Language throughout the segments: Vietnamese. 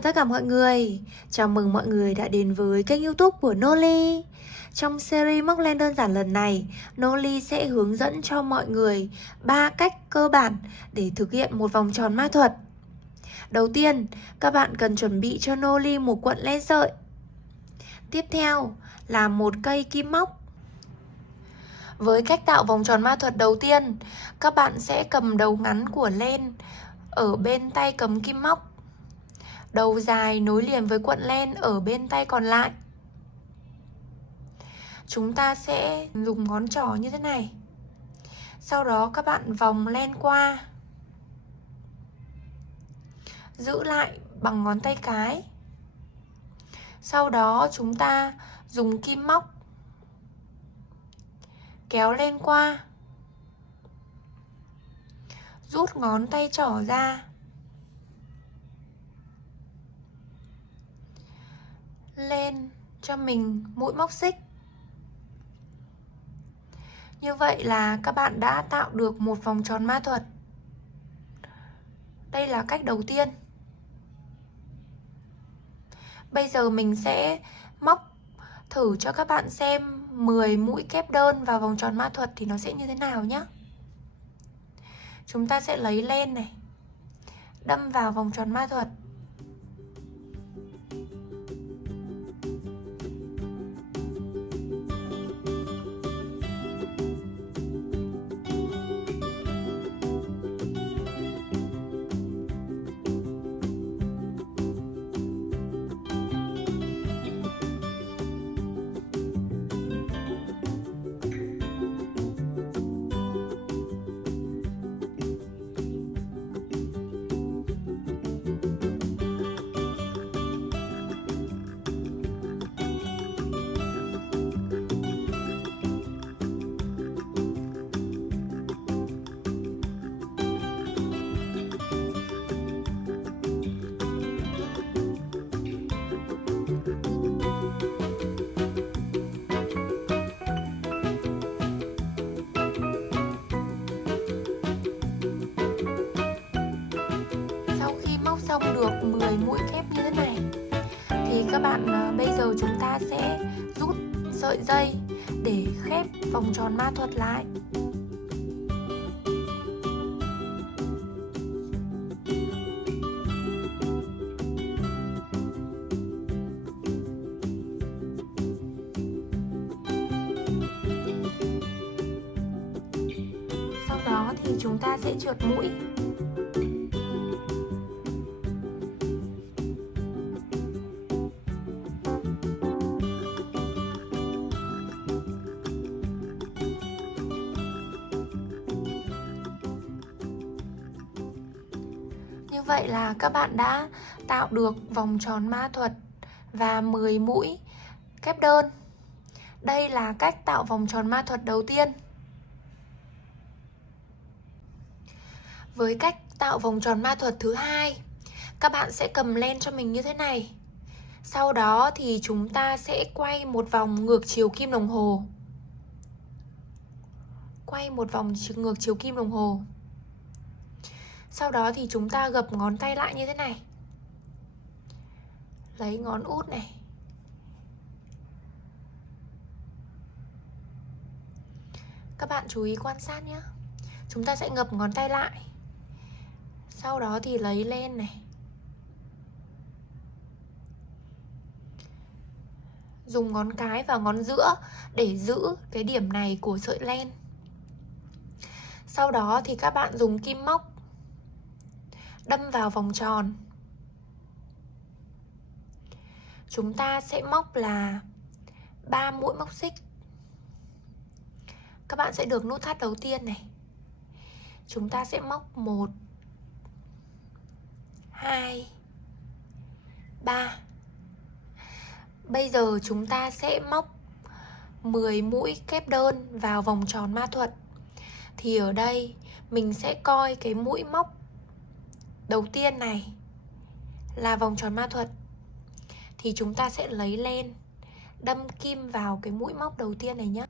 chào tất cả mọi người. Chào mừng mọi người đã đến với kênh YouTube của Noli. Trong series móc len đơn giản lần này, Noli sẽ hướng dẫn cho mọi người 3 cách cơ bản để thực hiện một vòng tròn ma thuật. Đầu tiên, các bạn cần chuẩn bị cho Noli một cuộn len sợi. Tiếp theo là một cây kim móc. Với cách tạo vòng tròn ma thuật đầu tiên, các bạn sẽ cầm đầu ngắn của len ở bên tay cầm kim móc, đầu dài nối liền với cuộn len ở bên tay còn lại. Chúng ta sẽ dùng ngón trỏ như thế này. Sau đó các bạn vòng len qua, giữ lại bằng ngón tay cái. Sau đó chúng ta dùng kim móc kéo len qua, rút ngón tay trỏ ra, lên cho mình mũi móc xích. Như vậy là các bạn đã tạo được một vòng tròn ma thuật. Đây là cách đầu tiên. Bây giờ mình sẽ móc thử cho các bạn xem 10 mũi kép đơn vào vòng tròn ma thuật thì nó sẽ như thế nào nhé. Chúng ta sẽ lấy len này, đâm vào vòng tròn ma thuật. Xong được 10 mũi kép như thế này thì các bạn bây giờ chúng ta sẽ rút sợi dây để khép vòng tròn ma thuật lại. Sau đó thì chúng ta sẽ trượt mũi. Như vậy là các bạn đã tạo được vòng tròn ma thuật và 10 mũi kép đơn. Đây là cách tạo vòng tròn ma thuật đầu tiên. Với cách tạo vòng tròn ma thuật thứ hai, các bạn sẽ cầm len cho mình như thế này. Sau đó thì chúng ta sẽ quay một vòng ngược chiều kim đồng hồ. Quay một vòng ngược chiều kim đồng hồ. Sau đó thì chúng ta gập ngón tay lại như thế này. Lấy ngón út này, các bạn chú ý quan sát nhé. Chúng ta sẽ gập ngón tay lại. Sau đó thì lấy len này, dùng ngón cái và ngón giữa để giữ cái điểm này của sợi len. Sau đó thì các bạn dùng kim móc đâm vào vòng tròn. Chúng ta sẽ móc là 3 mũi móc xích. Các bạn sẽ được nút thắt đầu tiên này. Chúng ta sẽ móc 1 2 3. Bây giờ chúng ta sẽ móc 10 mũi kép đơn vào vòng tròn ma thuật. Thì ở đây mình sẽ coi cái mũi móc đầu tiên này là vòng tròn ma thuật. Thì chúng ta sẽ lấy len đâm kim vào cái mũi móc đầu tiên này nhé.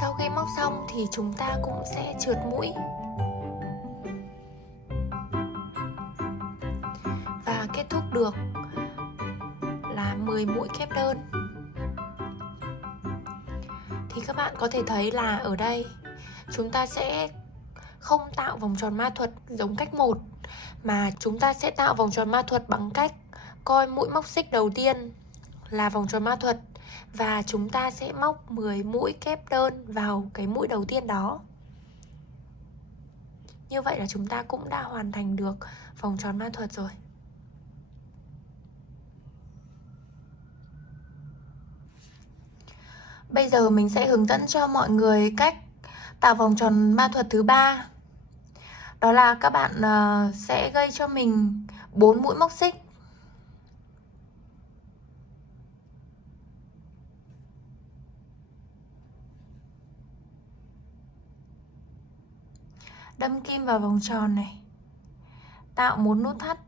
Sau khi móc xong thì chúng ta cũng sẽ trượt mũi và kết thúc được là 10 mũi kép đơn. Thì các bạn có thể thấy là ở đây chúng ta sẽ không tạo vòng tròn ma thuật giống cách 1, mà chúng ta sẽ tạo vòng tròn ma thuật bằng cách coi mũi móc xích đầu tiên là vòng tròn ma thuật và chúng ta sẽ móc 10 mũi kép đơn vào cái mũi đầu tiên đó. Như vậy là chúng ta cũng đã hoàn thành được vòng tròn ma thuật rồi. Bây giờ mình sẽ hướng dẫn cho mọi người cách tạo vòng tròn ma thuật thứ 3. Đó là các bạn sẽ gây cho mình 4 mũi móc xích. Đâm kim vào vòng tròn này, tạo một nút thắt.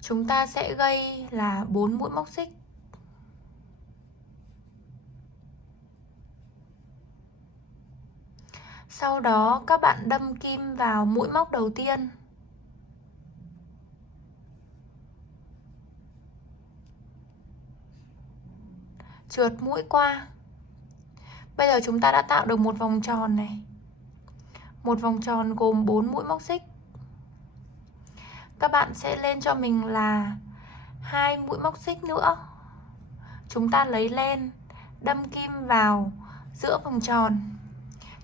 Chúng ta sẽ gây là 4 mũi móc xích. Sau đó các bạn đâm kim vào mũi móc đầu tiên. Trượt mũi qua. Bây giờ chúng ta đã tạo được một vòng tròn này. Một vòng tròn gồm 4 mũi móc xích. Các bạn sẽ lên cho mình là 2 mũi móc xích nữa. Chúng ta lấy len, đâm kim vào giữa vòng tròn.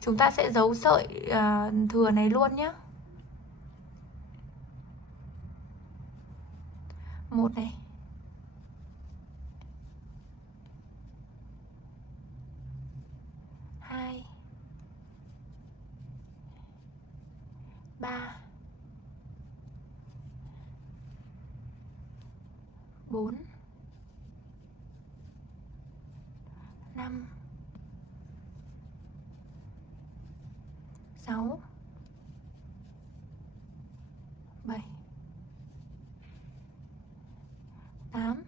Chúng ta sẽ giấu sợi thừa này luôn nhé. Một này, hai, 3, 4, 5, 6, 7, 8,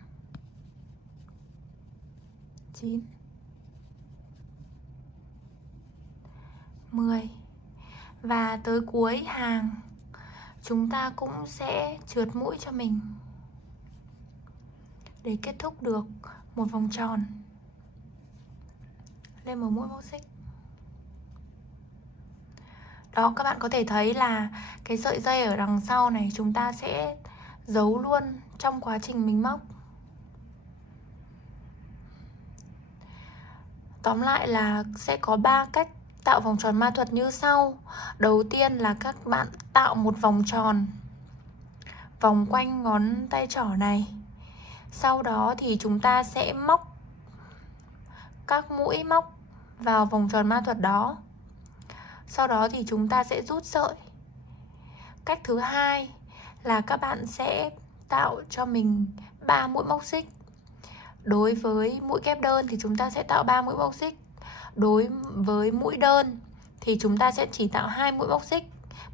9, 10. Và tới cuối hàng chúng ta cũng sẽ trượt mũi cho mình để kết thúc được một vòng tròn. Lên một mũi móc xích. Đó, các bạn có thể thấy là cái sợi dây ở đằng sau này chúng ta sẽ giấu luôn trong quá trình mình móc. Tóm lại là sẽ có 3 cách tạo vòng tròn ma thuật như sau. Đầu tiên là các bạn tạo một vòng tròn vòng quanh ngón tay trỏ này. Sau đó thì chúng ta sẽ móc các mũi móc vào vòng tròn ma thuật đó. Sau đó thì chúng ta sẽ rút sợi. Cách thứ hai là các bạn sẽ tạo cho mình 3 mũi móc xích. Đối với mũi kép đơn thì chúng ta sẽ tạo 3 mũi móc xích. Đối với mũi đơn thì chúng ta sẽ chỉ tạo 2 mũi móc xích,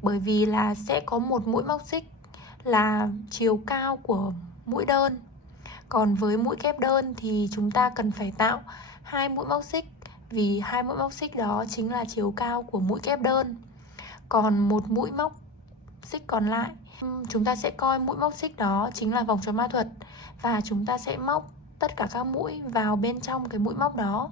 bởi vì là sẽ có một mũi móc xích là chiều cao của mũi đơn. Còn với mũi kép đơn thì chúng ta cần phải tạo 2 mũi móc xích, vì 2 mũi móc xích đó chính là chiều cao của mũi kép đơn. Còn một mũi móc xích còn lại, chúng ta sẽ coi mũi móc xích đó chính là vòng tròn ma thuật, và chúng ta sẽ móc tất cả các mũi vào bên trong cái mũi móc đó.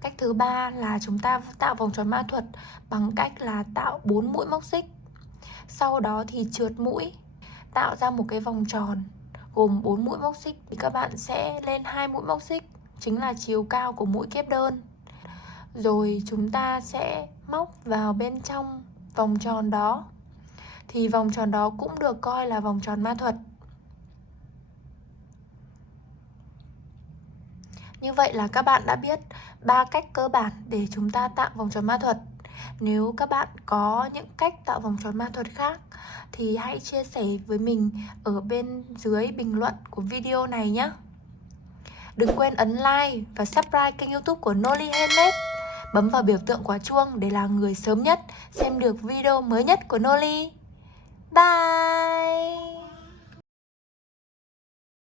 Cách thứ ba là chúng ta tạo vòng tròn ma thuật bằng cách là tạo 4 mũi móc xích. Sau đó thì trượt mũi, tạo ra một cái vòng tròn gồm 4 mũi móc xích. Thì các bạn sẽ lên 2 mũi móc xích, chính là chiều cao của mũi kép đơn. Rồi chúng ta sẽ móc vào bên trong vòng tròn đó. Thì vòng tròn đó cũng được coi là vòng tròn ma thuật. Như vậy là các bạn đã biết 3 cách cơ bản để chúng ta tạo vòng tròn ma thuật. Nếu các bạn có những cách tạo vòng tròn ma thuật khác thì hãy chia sẻ với mình ở bên dưới bình luận của video này nhé. Đừng quên ấn like và subscribe kênh YouTube của Noli Handmade. Bấm vào biểu tượng quả chuông để là người sớm nhất xem được video mới nhất của Noli. Bye!